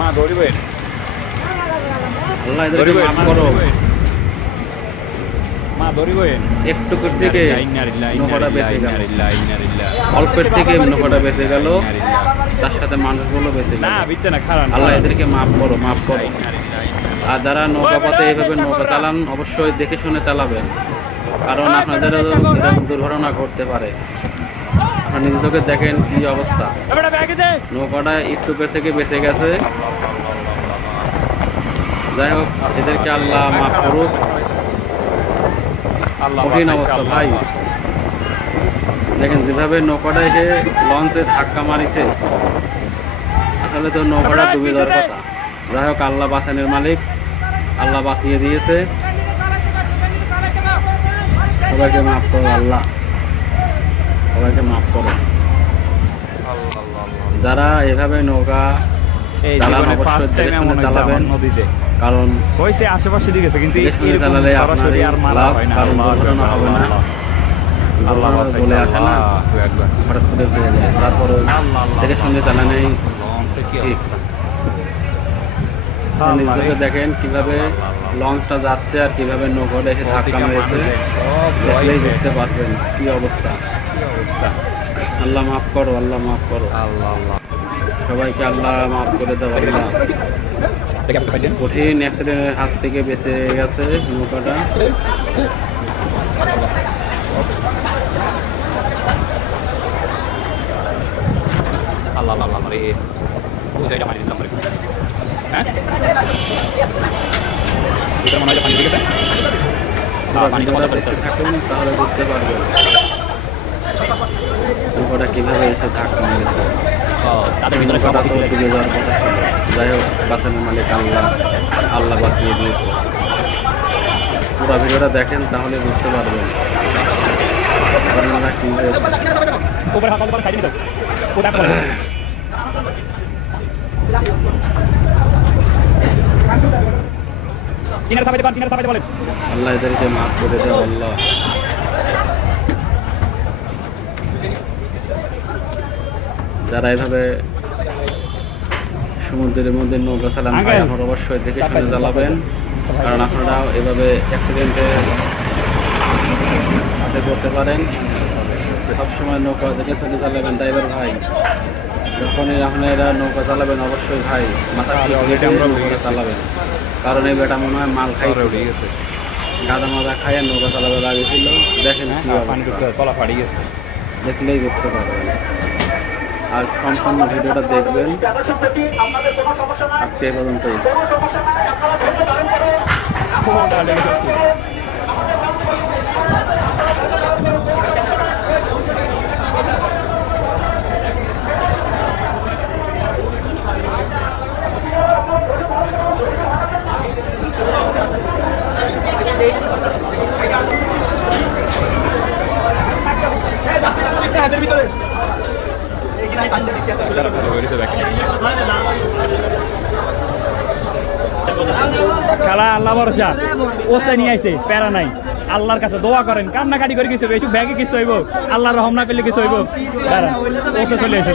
মা ধরিবেন আল্লাহ এদেরকে মাফ করো। মা ধরিবেন একটু থেকে নৌকাটা বেঁচে গেল, অল্পের থেকে নৌকাটা বেঁচে গেল, তার সাথে মানুষগুলো বেঁচে গেল। না বিতে না খারাপ। আল্লাহ এদেরকে মাফ করো, মাফ করো। আর যারা নৌকা পথে এইভাবে নৌকা চালান অবশ্যই দেখে শুনে চালাবেন, কারণ আপনাদেরও এরকম দুর্ঘটনা ঘটতে পারে। আপনার নিজে চোখে দেখেন কি অবস্থা, নৌকাটা একটু থেকে বেঁচে গেছে। যাই হোক, এদেরকে আল্লাহ মাফ করুক। কঠিন অবস্থা ভাই, দেখেন যেভাবে নৌকাটা এসে লঞ্চে ধাক্কা মারিছে, আসলে তো নৌকাটা ডুবে যাওয়ার কথা। যাই হোক, আল্লাহ বাঁচানোর মালিক, আল্লাহ বাঁচিয়ে দিয়েছে। সবাইকে মাফ করো আল্লাহ, সবাইকে মাফ করো। যারা এভাবে নৌকা চালান অবশ্যই দেখে শুনে চালাবেন, কারণ আশেপাশে দিকে গেছে কিন্তু চালালে আপনার লাভ, কারণ দুর্ঘটনা হবে না। বলে আসে না, হঠাৎ করে হয়ে যায়। তারপরে দেখে শুনে চালানোই ঠিক। নিজেকে দেখেন কিভাবে লঞ্চটা যাচ্ছে আর কিভাবে নৌকাটা এসে ধাক্কা মেরেছে, দেখলেই বুঝতে পারবেন কি অবস্থা। আল্লাহ মাফ করো, আল্লাহ মাফ করো, সবাইকে আল্লাহ মাফ করে দেওয়া। কঠিন অ্যাক্সিডেন্টের হাত থেকে বেঁচে গেছে নৌকাটা। আল্লাহ আল্লাহ রে বুঝাইটা মারি দিলাম হ্যাঁ এটা মনে হয় পানি লেগেছে। থাকুন তাহলে বুঝতে পারবেন নৌকাটা কীভাবে এসে ধাক্কা মেরেছে। তাদের ভিতরে সব কিছু ডুবে যাওয়ার কথা ছিল। যাই হোক, বাঁচানোর মালিক আল্লাহ, আল্লাহ বাঁচিয়ে দিয়েছে। পুরো ভিডিওটা দেখেন তাহলে বুঝতে পারবেন ঘটনাটা কী হয়েছে। আল্লাহ এদেরকে মাফ করে দেয় আল্লাহ। যারা এভাবে সমুদ্রের মধ্যে নৌকা চালান আপনারা অবশ্যই দেখে শুনে চালাবেন, কারণ আপনারা এভাবে অ্যাক্সিডেন্টে হাতে করতে পারেন। সবসময় নৌকা দেখে শুনে চালাবেন ড্রাইভার ভাই। যখনই আপনারা নৌকা চালাবেন অবশ্যই ভাই মাথা নৌকা চালাবেন, কারণ এই বেটা মনে হয় মাল খাই উঠে গেছে, গাঁদা মাজা খাইয়ে নৌকা চালাবে লাগেছিল। দেখেন দেখলেই বুঝতে পারবেন। আর সম্পূর্ণ ভিডিওটা দেখবেন। আজকে এই পর্যন্তই। খেলা আল্লাহ ভরসা, ওসে নিয়ে আইছে, প্যারা নাই। আল্লাহর কাছে দোয়া করেন, কান্নাকাটি করে কিছু এইসব ব্যাগে কিছু হইব, আল্লাহর রহম না করলে কিছু হইব। ওসে চলে এসে